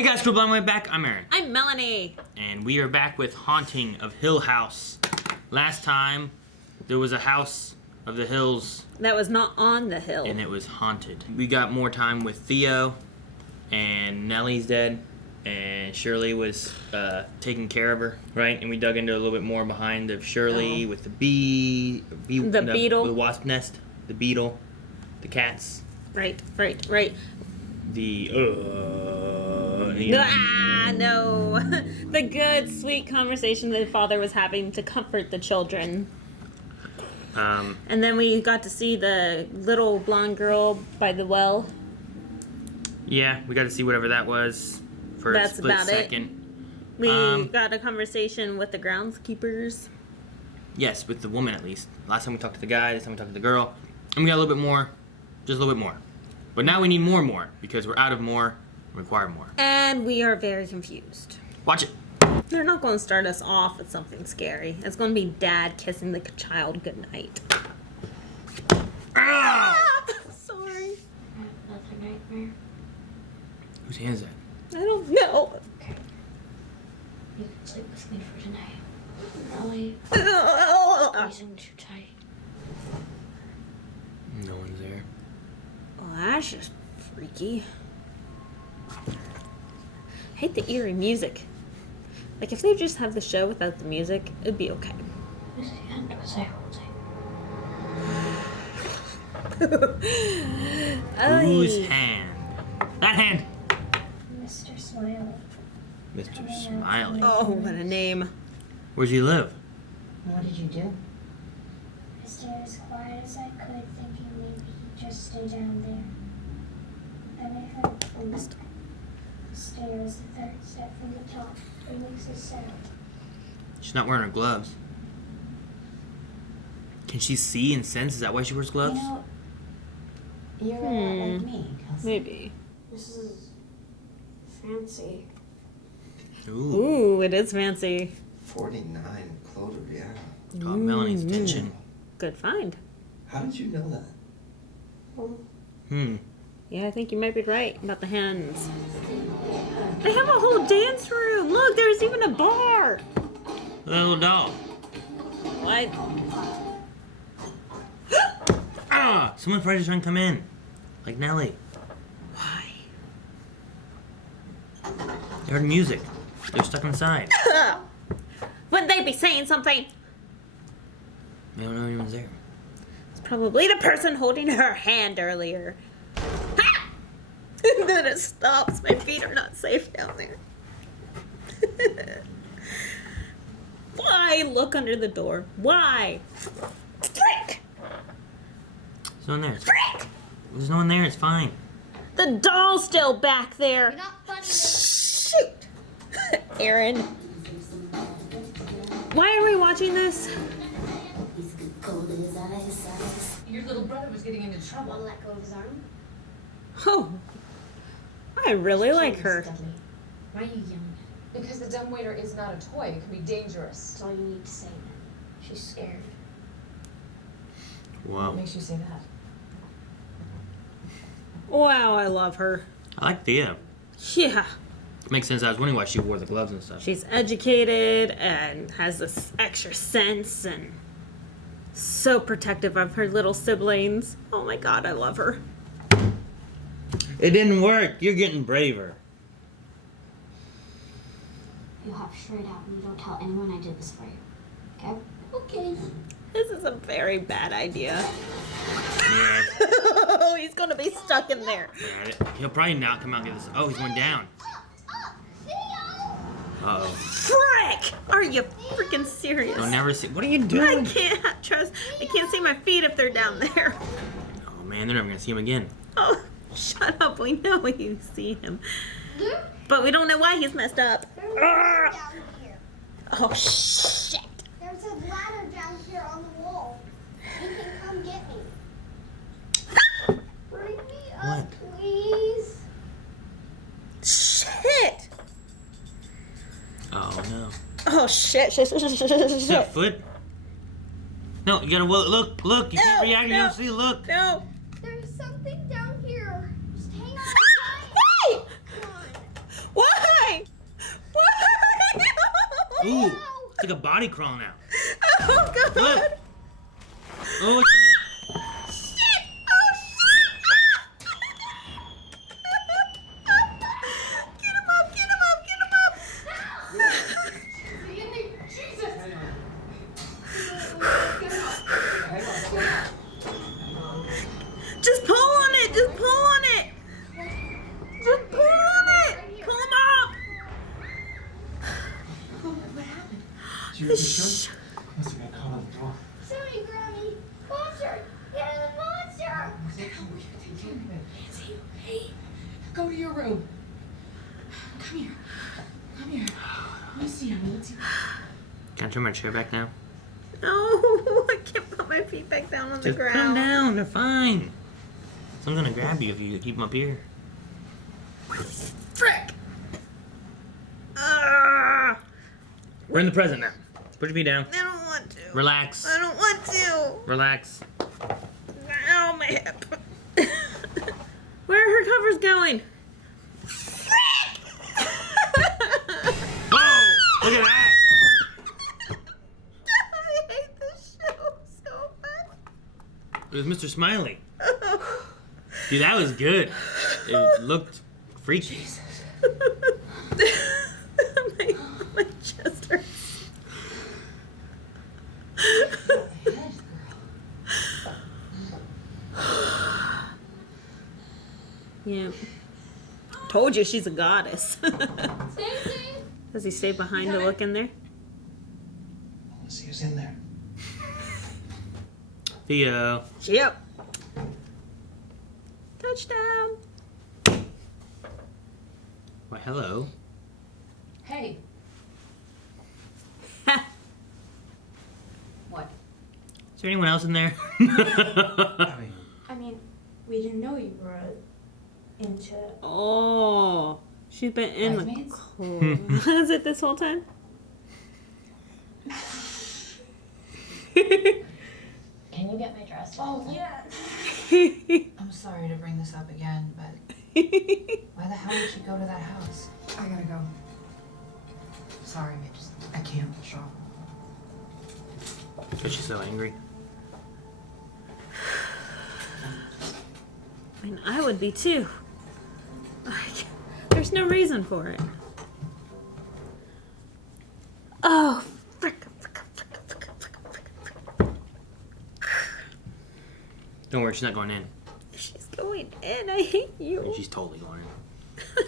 Hey guys, Cool Blind Way back. I'm Aaron. I'm Melanie. And we are back with Haunting of Hill House. Last time, there was a house of the hills. That was not on the hill. And it was haunted. We got more time with Theo, and Nellie's dead, and Shirley was taking care of her, right? And we dug into a little bit more behind of Shirley with the beetle. The wasp nest, the beetle, the cats. Right. The, no. The good, sweet conversation the father was having to comfort the children. And then we got to see the little blonde girl by the well. Yeah, we got to see whatever that was for a split second. We got a conversation with the groundskeepers. Yes, with the woman at least. Last time we talked to the guy, this time we talked to the girl. And we got a little bit more, just a little bit more. But now we need more, because we're out of more, require more. And we are very confused. Watch it. They're not going to start us off with something scary. It's going to be Dad kissing the child goodnight. Ah! Sorry. Another nightmare. Whose hand is that? I don't know. Okay. You can sleep with me for tonight. Really? Squeezing too tight. No one's there. Well, that's just freaky. I hate the eerie music. Like, if they just have the show without the music, it'd be okay. Whose hand was I holding? Whose hand? That hand! Mr. Smiley. Mr. Smiley. Oh, what a name. Where'd you live? What did you do? I stayed as quiet as I could, thinking maybe he'd just stay down there. Then I heard a boom. The stairs, the third step from the top. It makes a sound. She's not wearing her gloves. Can she see and sense? Is that why she wears gloves? You know, you're a lot like me, Kelsey. Maybe. This is fancy. Ooh. Ooh, it is fancy. 49 Clover, yeah. Got Melanie's attention. Good find. How did you know that? Yeah, I think you might be right about the hands. They have a whole dance room. Look, there's even a bar. Little doll. What? Ah! Someone's probably just trying to come in. Like Nellie. Why? They heard music. They're stuck inside. Wouldn't they be saying something? They don't know anyone's there. It's probably the person holding her hand earlier. Ha! And then it stops. My feet are not safe down there. Why look under the door? Why? Frick! There's no one there. There's no one there. It's fine. The doll's still back there. You're not funny. Shoot! Aaron. Why are we watching this? Your little brother was getting into trouble. Want to let go of his arm? Oh. I really like her. Why are you yelling at her? Because the dumbwaiter is not a toy. It can be dangerous. That's all you need to say then. She's scared. What Wow. makes you say that? Wow, I love her. I like Thea. Yeah. Makes sense. I was wondering why she wore the gloves and stuff. She's educated and has this extra sense and so protective of her little siblings. Oh my god, I love her. It didn't work. You're getting braver. You hop straight out and you don't tell anyone I did this for you. Okay? Okay. This is a very bad idea. Yeah. Oh, he's gonna be stuck in there. He'll probably not come out and get this. Oh, he's going down. Uh-oh. Frick! Are you freaking serious? Don't never see. What are you I doing? can't see my feet if they're down there. Oh, man. They're never going to see him again. Oh, shut up. We know you see him. But we don't know why he's messed up. Down here. Oh, shit. There's a ladder down here on the wall. You can come get me. Bring me up, please. Shit. Oh, no. Oh, shit. Is that a foot? No, you gotta look. You can't react. You don't see. Look. No. There's something down here. Just hang on tight. Hey! Come on. What? like a body crawling out. Oh god! Look. Oh, Shit! Oh shit! Get him up! Get him up! Get him up! Jesus! Just pull on it! Just pull on it! Just pull on it! Pull him up! What happened? Did you hear the shirt? Must have got caught on the door. Sorry, Granny. Monster! Get the monster! What the hell were you thinking? Nancy, hey, go to your room. Come here. Come here. Let me see him, Nancy. can I turn my chair back now? No, I can't put my feet back down on the Just put them ground. down. They're fine. Someone's gonna grab you if you keep them up here. Frick! Ah! We're in the present now. Put your feet down. I don't want to. Relax. I don't want to. Relax. Ow, my hip. Where are her covers going? Frick! Oh! Look at that! I hate this show so much. It was Mr. Smiley. Dude, that was good. It looked freaky. my chest hurts. Yeah. Told you she's a goddess. Stacy! Does he stay behind to look in there? I want to see who's in there. Theo. Yep. Touchdown. Why, hello. Hey. What? Is there anyone else in there? I mean, we didn't know you were into... Oh, she's been in the Bridesmaids? cold. Is it this whole time? Can you get my dress? Oh, yeah. I'm sorry to bring this up again, but why the hell did she go to that house? I gotta go. Sorry, I can't show. Because she's so angry. I mean, I would be too. Like, there's no reason for it. Oh, frick. Don't worry, she's not going in. She's going in. I hate you. She's totally going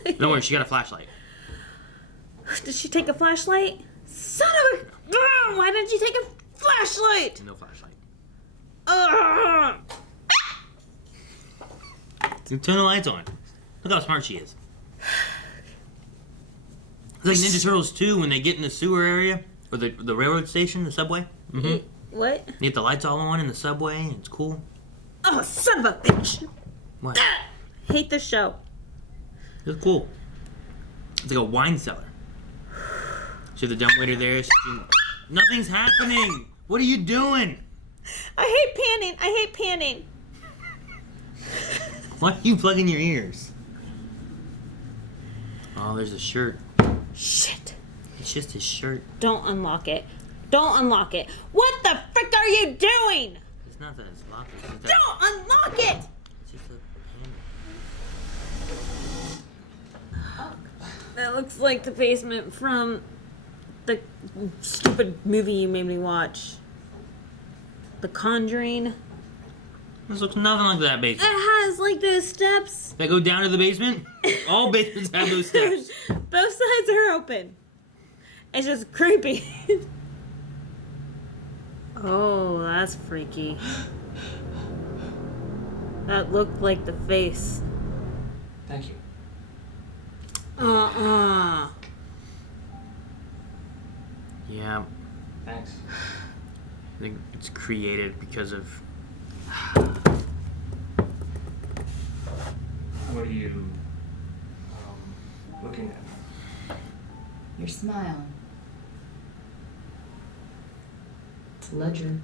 in. Don't worry, she got a flashlight. Did she take a flashlight? Son of a... Ugh, why didn't you take a flashlight? No flashlight. Ugh. Turn the lights on. Look how smart she is. It's like Ninja Turtles 2 when they get in the sewer area. Or the railroad station, the subway. Mm-hmm. What? You get the lights all on in the subway, and it's cool. Oh, son of a bitch. What? Ah, hate this show. It's cool. It's like a wine cellar. So the dumbwaiter there. Nothing's happening. What are you doing? I hate panning. I hate panning. Why are you plugging your ears? Oh, there's a shirt. Shit. It's just his shirt. Don't unlock it. Don't unlock it. What the frick are you doing? It's not that it's locked. It's just that Don't unlock it. it's just a That looks like the basement from the stupid movie you made me watch. The Conjuring. This looks nothing like that It basement. has like those steps. That go down to the basement? All basements have those steps. Both sides are open. It's just creepy. Oh, that's freaky. That looked like the face. Thank you. Yeah, Thanks. I think it's created because of. What are you looking at? Your smile. It's a ledger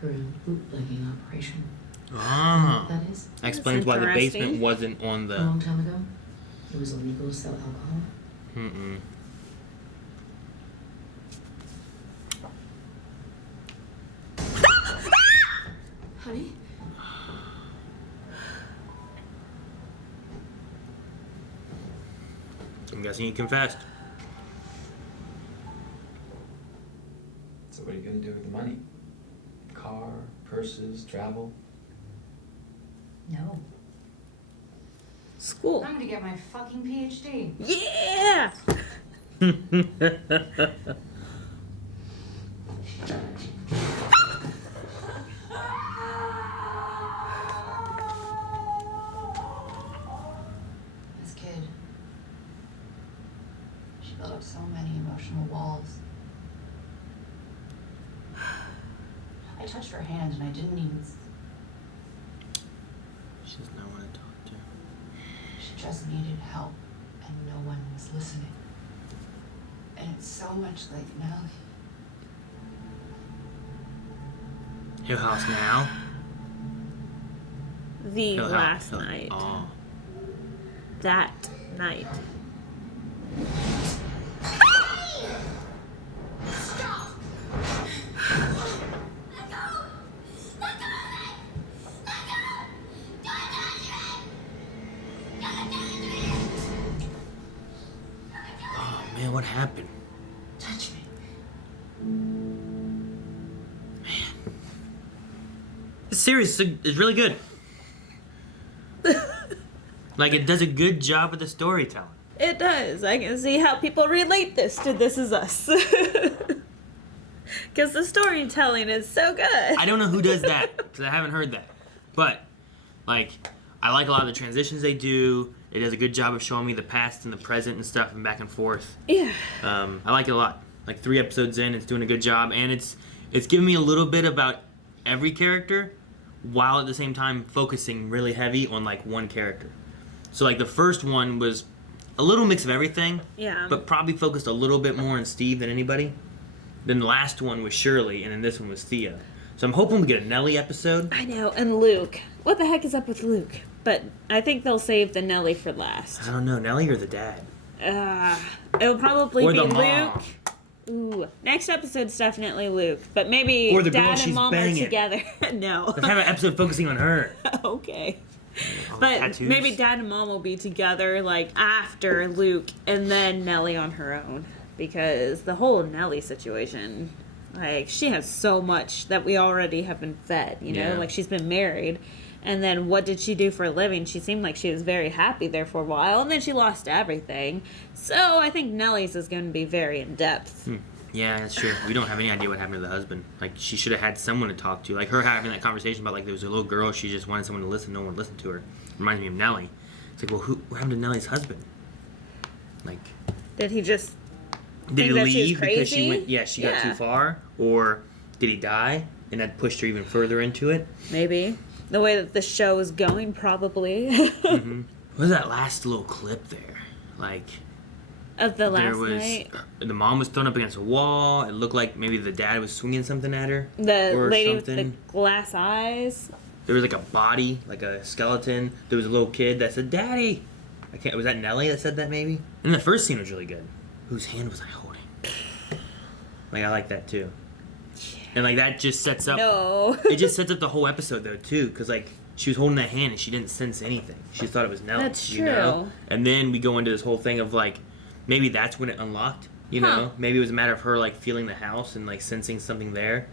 for a bootlegging operation. You know Ah. what that is? That explains why the interesting. basement wasn't on A the. long time ago, it was illegal to sell alcohol. Mm-mm. Honey? I'm guessing he confessed. So what are you gonna do with the money? Car, purses, travel? No. School. I'm gonna get my fucking PhD. Yeah! This kid, she built up so many emotional walls. I touched her hand and I didn't even. She does not want to talk to her. She just needed help and no one was listening. And it's so much like Melanie. Hill House now? The Hill House. last night. Oh. That night. Oh, man, what happened? Touch me. This series is really good. Like, it does a good job with the storytelling. It does. I can see how people relate this to This Is Us. Because the storytelling is so good. I don't know who does that, because I haven't heard that. But, like, I like a lot of the transitions they do. It does a good job of showing me the past and the present and stuff and back and forth. Yeah. I like it a lot. Like, 3 episodes in, it's doing a good job. And it's giving me a little bit about every character, while at the same time focusing really heavy on, like, one character. So, like, the first one was a little mix of everything, Yeah. but probably focused a little bit more on Steve than anybody. Then the last one was Shirley, and then this one was Thea. So I'm hoping we get a Nellie episode. I know. And Luke. What the heck is up with Luke? But I think they'll save the Nellie for last. I don't know, Nellie or the dad? It'll probably Or be the Luke. mom. Ooh. Next episode's definitely Luke. But maybe Or the girl Dad and she's Mom banging. are together. No. Let's have an episode focusing on her. Okay. All the But tattoos. maybe Dad and Mom will be together, like, after Luke, and then Nellie on her own. Because the whole Nellie situation, like, she has so much that we already have been fed, you know? Yeah. Like, she's been married. And then what did she do for a living? She seemed like she was very happy there for a while, and then she lost everything. So I think Nellie's is going to be very in-depth. Yeah, that's true. We don't have any idea what happened to the husband. Like, she should have had someone to talk to. Like, her having that conversation about, like, there was a little girl, she just wanted someone to listen, no one listened to her. Reminds me of Nellie. It's like, well, what happened to Nellie's husband? Like, Did he just... did he that she was leave because she crazy? went, she got Yeah. too far? Or did he die and that pushed her even further into it? Maybe. The way that the show is going, probably. Mm-hmm. What was that last little clip there? Like... Of the last there was night. the mom was thrown up against a wall. It looked like maybe the dad was swinging something at her. The or lady something. with the glass eyes. There was like a body, like a skeleton. There was a little kid that said, "Daddy." I can't. Was that Nellie that said that? Maybe. And the first scene was really good. Whose hand was I holding? Like, I like that too. And like that just sets up. No. It just sets up the whole episode though too, because like she was holding that hand and she didn't sense anything. She thought it was Nellie. That's You know? true. And then we go into this whole thing of like. Maybe that's when it unlocked, you know? Huh. Maybe it was a matter of her, like, feeling the house and, like, sensing something there.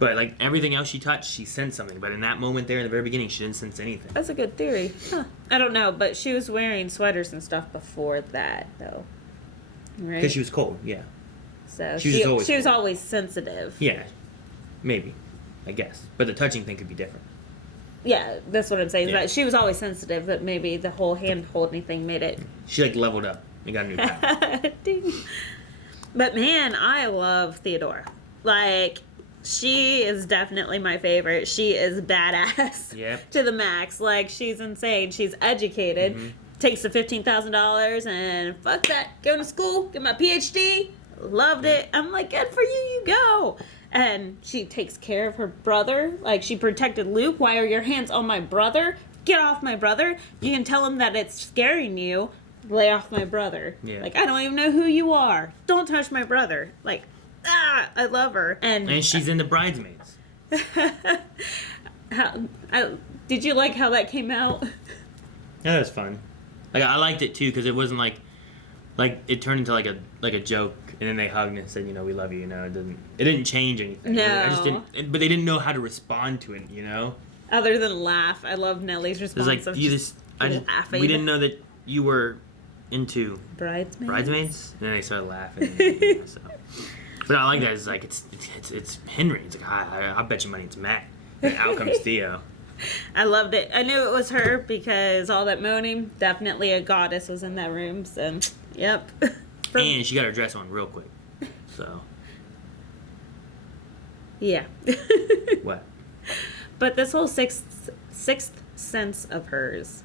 But, like, everything else she touched, she sensed something. But in that moment there, in the very beginning, she didn't sense anything. That's a good theory. Huh. I don't know, but she was wearing sweaters and stuff before that, though. Right? Because she was cold, yeah. So she was just always she was cold. always sensitive. Yeah, maybe. I guess. But the touching thing could be different. Yeah, that's what I'm saying. Yeah. That she was always sensitive, but maybe the whole hand holding thing made it. She, like, leveled up and got a new power. Ding. But man, I love Theodora. Like, she is definitely my favorite. She is badass Yep. to the max. Like, she's insane. She's educated. Mm-hmm. Takes the $15,000 and fuck that. Going to school, get my PhD. Loved it. I'm like, good for you. You go. And she takes care of her brother. Like, she protected Luke. Why are your hands on my brother? Get off my brother. You can tell him that it's scaring you. Lay off my brother. Yeah. Like, I don't even know who you are. Don't touch my brother. Like, I love her. And she's into Bridesmaids. Did you like how that came out? Yeah, that was fun. Like I liked it too because it wasn't like it turned into like a joke, and then they hugged and said, we love you. It didn't change anything. No. I just didn't. But they didn't know how to respond to it. Other than laugh, I love Nellie's response. It's like laughing. we didn't know that you were into Bridesmaids. and then they started laughing. So. But I like that. It's like it's Henry. It's like I bet you money it's Matt. And out comes Theo. I loved it. I knew it was her because all that moaning, definitely a goddess was in that room. So, yep. And she got her dress on real quick. So. Yeah. What? But this whole sixth sense of hers,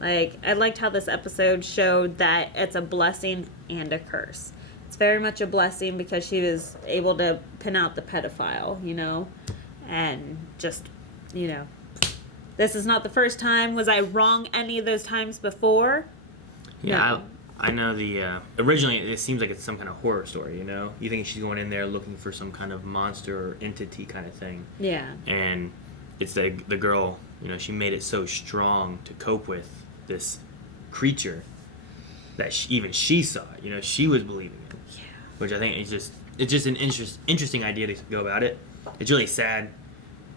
like, I liked how this episode showed that it's a blessing and a curse. It's very much a blessing because she was able to pin out the pedophile, and just, this is not the first time. Was I wrong any of those times before? Yeah, No. I know originally it seems like it's some kind of horror story, You think she's going in there looking for some kind of monster or entity kind of thing. Yeah. And it's the girl, she made it so strong to cope with this creature that she saw it. She was believing it. Yeah. Which I think it's just an interesting idea to go about it. It's really sad.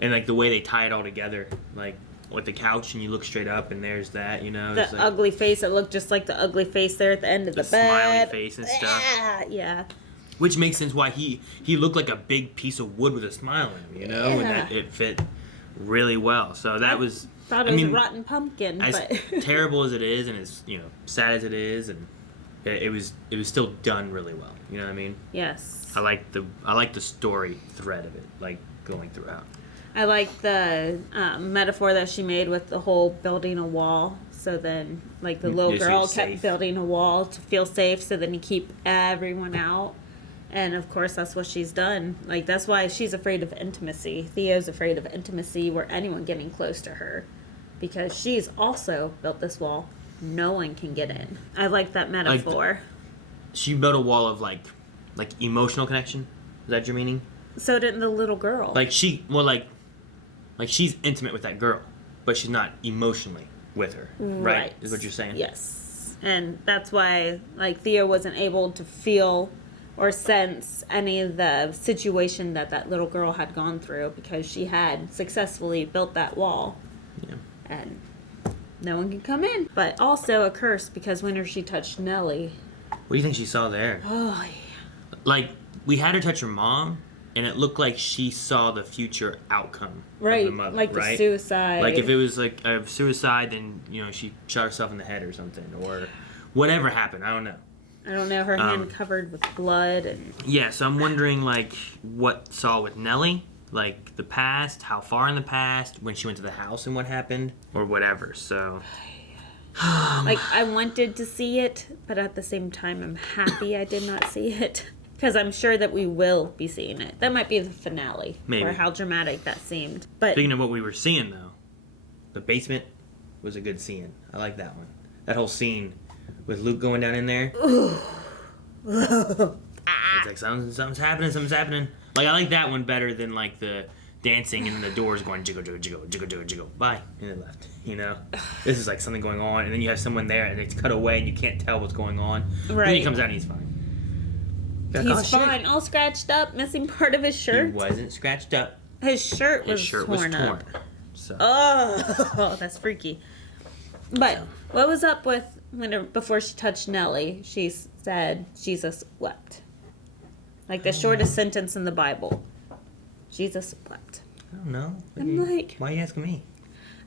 And like the way they tie it all together, like with the couch and you look straight up and there's that, The ugly face that looked just like the ugly face there at the end of the bed. Smiley face and stuff. Yeah. Which makes sense why he looked like a big piece of wood with a smile in him, Yeah. and that it fit really well. So that was. Thought it was a rotten pumpkin, as but terrible as it is, and as sad as it is, and it was still done really well. You know what I mean? yes. I like the story thread of it, like going throughout. I like the metaphor that she made with the whole building a wall. So then, like, the little Just so girl you're kept safe. building a wall to feel safe, so then you keep everyone out. And, of course, that's what she's done. Like, that's why she's afraid of intimacy. Theo's afraid of intimacy or anyone getting close to her. Because she's also built this wall. No one can get in. I like that metaphor. She built a wall of, like emotional connection. Is that your meaning? So didn't the little girl. Like, she's intimate with that girl, but she's not emotionally with her. Right? Is what you're saying? Yes. And that's why, like, Theo wasn't able to feel or sense any of the situation that little girl had gone through because she had successfully built that wall. Yeah. And no one can come in. But also a curse because whenever she touched Nellie. What do you think she saw there? Oh, yeah. Like, we had her touch her mom, and it looked like she saw the future outcome Right. of the mother, Like right? the suicide. Like, if it was like a suicide, then, she shot herself in the head or something, or whatever happened. I don't know. I don't know, her hand covered with blood and Yeah, so I'm wondering, like, what saw with Nellie, like, the past, how far in the past, when she went to the house and what happened, or whatever, so... like, I wanted to see it, but at the same time, I'm happy I did not see it. Because I'm sure that we will be seeing it. That might be the finale. Maybe. For how dramatic that seemed. But Speaking of what we were seeing, though, the basement was a good scene. I like that one. That whole scene with Luke going down in there. It's like, something's happening. Like, I like that one better than, like, the dancing and then the doors going jiggle, jiggle, jiggle, jiggle, jiggle, jiggle, bye, and then left, This is like something going on, and then you have someone there, and it's cut away, and you can't tell what's going on. Right. Then he comes out, and he's fine. Like, he's oh, shit. fine, all scratched up, missing part of his shirt. He wasn't scratched up. His shirt was His shirt torn was torn. up. So. Oh, that's freaky. But what was up with before she touched Nellie? She said Jesus wept. Like the shortest sentence in the Bible. Jesus wept. I don't know. I'm like, why are you asking me?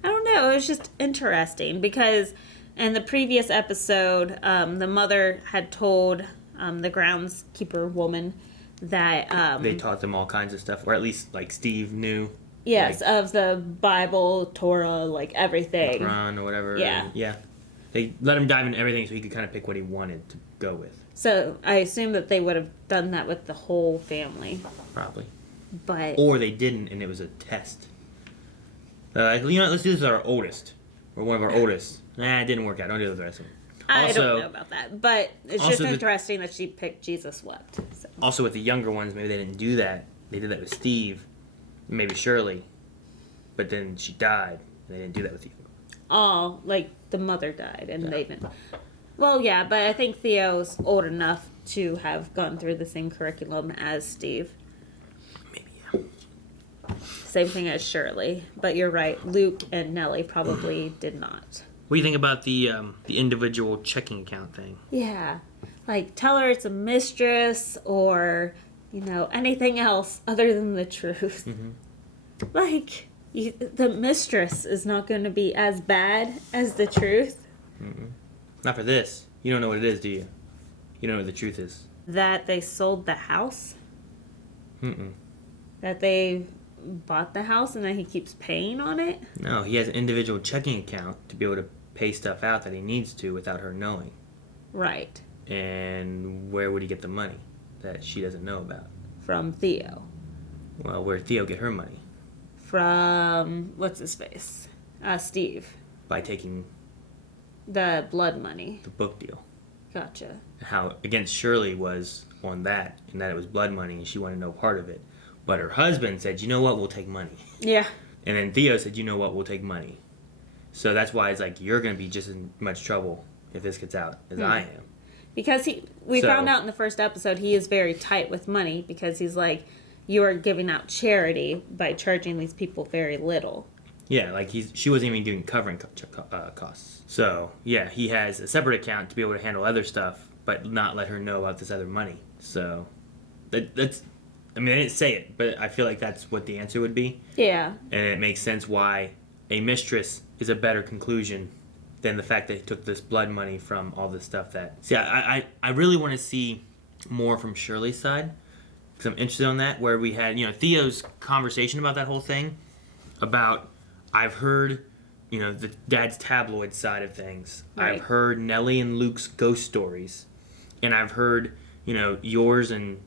I don't know. It was just interesting because in the previous episode, the mother had told the groundskeeper woman that They taught them all kinds of stuff, or at least like Steve knew. yes, like, of the Bible, Torah, like everything. Quran or whatever. Yeah. Yeah. They let him dive into everything so he could kind of pick what he wanted to go with. So I assume that they would have done that with the whole family, Probably. but Or they didn't, and it was a test. Let's do this with our oldest. Or one of our oldest. Nah, it didn't work out. Don't do the rest of them. I Also- don't know about that. But it's also just the- interesting that she picked Jesus wept. So. Also, with the younger ones, maybe they didn't do that. They did that with Steve, maybe Shirley. but then she died, and they didn't do that with you. Oh, like the mother died and they didn't. Well, yeah, but I think Theo's old enough to have gone through the same curriculum as Steve. Maybe, yeah. Same thing as Shirley. But you're right, Luke and Nellie probably did not. What do you think about the individual checking account thing? Yeah. Like, tell her it's a mistress or, anything else other than the truth. Mm-hmm. Like, the mistress is not going to be as bad as the truth. Mm-mm. Not for this. You don't know what it is, do you? You don't know what the truth is. That they sold the house? Mm-mm. That they bought the house and then he keeps paying on it? No, he has an individual checking account to be able to pay stuff out that he needs to without her knowing. Right. And where would he get the money that she doesn't know about? From Theo. Well, where'd Theo get her money? From, what's his face? Steve. By taking The blood money. the book deal. Gotcha. How against Shirley was on that, and that it was blood money and she wanted no part of it. But her husband said, you know what, we'll take money. Yeah. And then Theo said, you know what, we'll take money. So that's why it's like, you're going to be just in much trouble if this gets out as I am. Because we found out in the first episode he is very tight with money because he's like, you are giving out charity by charging these people very little. Yeah, like she wasn't even doing covering costs. So, yeah, he has a separate account to be able to handle other stuff, but not let her know about this other money. So, that's, I mean, I didn't say it, but I feel like that's what the answer would be. Yeah. And it makes sense why a mistress is a better conclusion than the fact that he took this blood money from all this stuff that... See, I really want to see more from Shirley's side, because I'm interested on that, where we had, Theo's conversation about that whole thing, about... I've heard, the dad's tabloid side of things. Right. I've heard Nellie and Luke's ghost stories. And I've heard, yours and,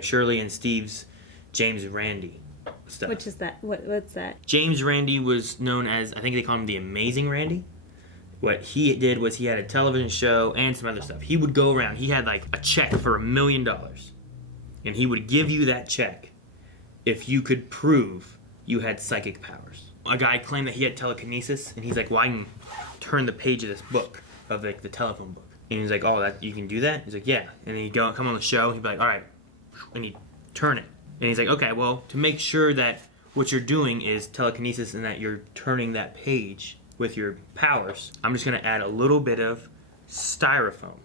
Shirley and Steve's James Randi stuff. Which is that? What's that? James Randi was known as, I think they call him the Amazing Randy. What he did was he had a television show and some other stuff. He would go around. He had like a check for $1 million. And he would give you that check if you could prove you had psychic powers. A guy claimed that he had telekinesis, and he's like, well, I can turn the page of this book, of like the telephone book. And he's like, oh, that you can do that? He's like, yeah. And then he'd come on the show, he'd be like, all right, and he'd turn it. And he's like, okay, well, to make sure that what you're doing is telekinesis and that you're turning that page with your powers, I'm just going to add a little bit of styrofoam.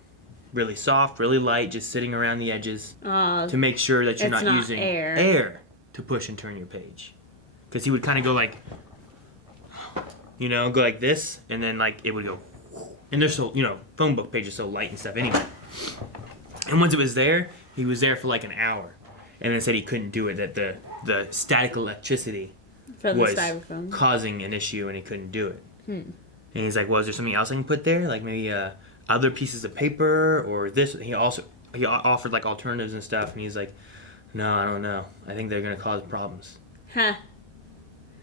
Really soft, really light, just sitting around the edges to make sure that you're not using air to push and turn your page. Because he would kind of go like... go like this, and then like it would go, and they're so, phone book pages so light and stuff anyway. And once it was there, he was there for like an hour, and then said he couldn't do it, that the static electricity was causing an issue, and he couldn't do it. And he's like, well, is there something else I can put there, like maybe other pieces of paper or this? He offered like alternatives and stuff, and he's like, no, I don't know. I think they're gonna cause problems. Huh.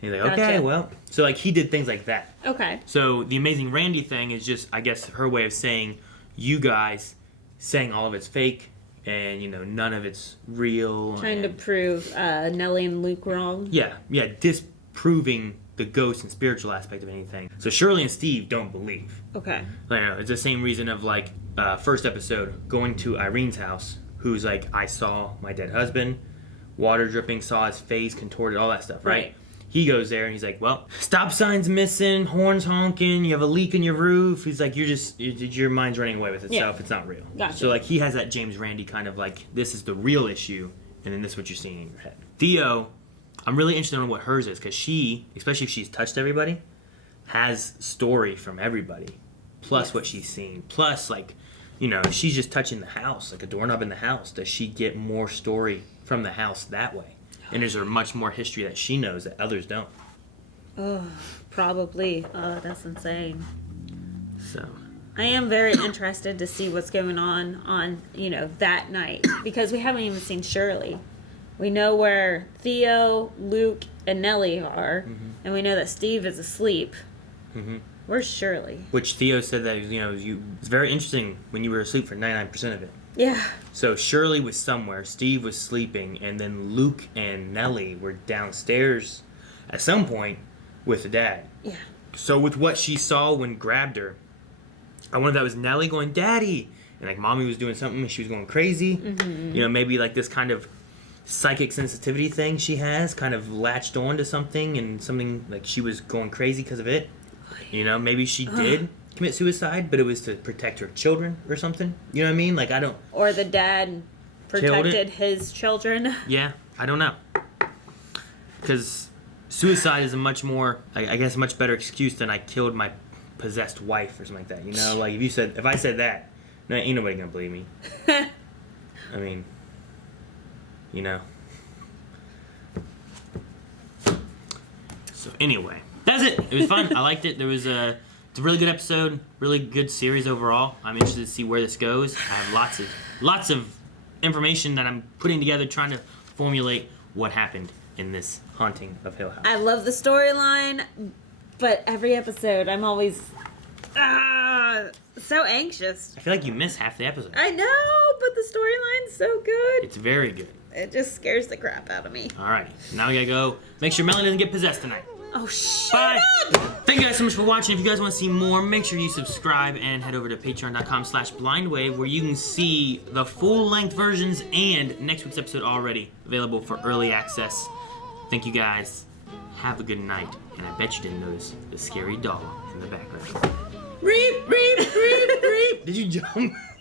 He's like, okay, Gotcha. well. So, like, he did things like that. Okay. So, the Amazing Randy thing is just, I guess, her way of saying, you guys saying all of it's fake and, none of it's real. Trying to prove Nellie and Luke wrong. Yeah, disproving the ghost and spiritual aspect of anything. So, Shirley and Steve don't believe. Okay. It's the same reason of, like, first episode, going to Irene's house, who's like, I saw my dead husband, water dripping, saw his face contorted, all that stuff, right? He goes there and he's like, well, stop signs missing, horns honking, you have a leak in your roof. He's like, your mind's running away with itself. Yeah. It's not real. Gotcha. So like he has that James Randi kind of like, this is the real issue, and then this is what you're seeing in your head. Theo, I'm really interested in what hers is, because she, especially if she's touched everybody, has story from everybody, plus what she's seen, plus like, if she's just touching the house, like a doorknob in the house, does she get more story from the house that way? And is there much more history that she knows that others don't? Oh, probably. Oh, that's insane. So I am very interested to see what's going on, that night. Because we haven't even seen Shirley. We know where Theo, Luke, and Nellie are. Mm-hmm. And we know that Steve is asleep. Mm-hmm. Where's Shirley? Which Theo said that, it's very interesting when you were asleep for 99% of it. Yeah. So Shirley was somewhere, Steve was sleeping, and then Luke and Nellie were downstairs at some point with the dad. Yeah. So with what she saw when grabbed her, I wonder if that was Nellie going, Daddy, and like mommy was doing something and she was going crazy. Mm-hmm. You know, maybe like this kind of psychic sensitivity thing she has kind of latched on to something, and something like she was going crazy because of it. You know, maybe she did commit suicide, but it was to protect her children or something. You know what I mean? Like, I don't... Or the dad protected his children. Yeah, I don't know. Because suicide is a much more, I guess, much better excuse than I killed my possessed wife or something like that. You know, like if I said that, no, ain't nobody gonna believe me. I mean, you know. So anyway, that's it. It was fun. I liked it. It's a really good episode, really good series overall. I'm interested to see where this goes. I have lots of information that I'm putting together, trying to formulate what happened in this haunting of Hill House. I love the storyline, but every episode I'm always so anxious. I feel like you miss half the episode. I know, but the storyline's so good. It's very good. It just scares the crap out of me. Alrighty, now we gotta go. Make sure Melanie doesn't get possessed tonight. Oh, shut Bye. up! Thank you guys so much for watching. If you guys want to see more, make sure you subscribe and head over to patreon.com/blindwave, where you can see the full-length versions and next week's episode already available for early access. Thank you guys. Have a good night. And I bet you didn't notice the scary dog in the background. Reep, reep, reep, reep. Did you jump?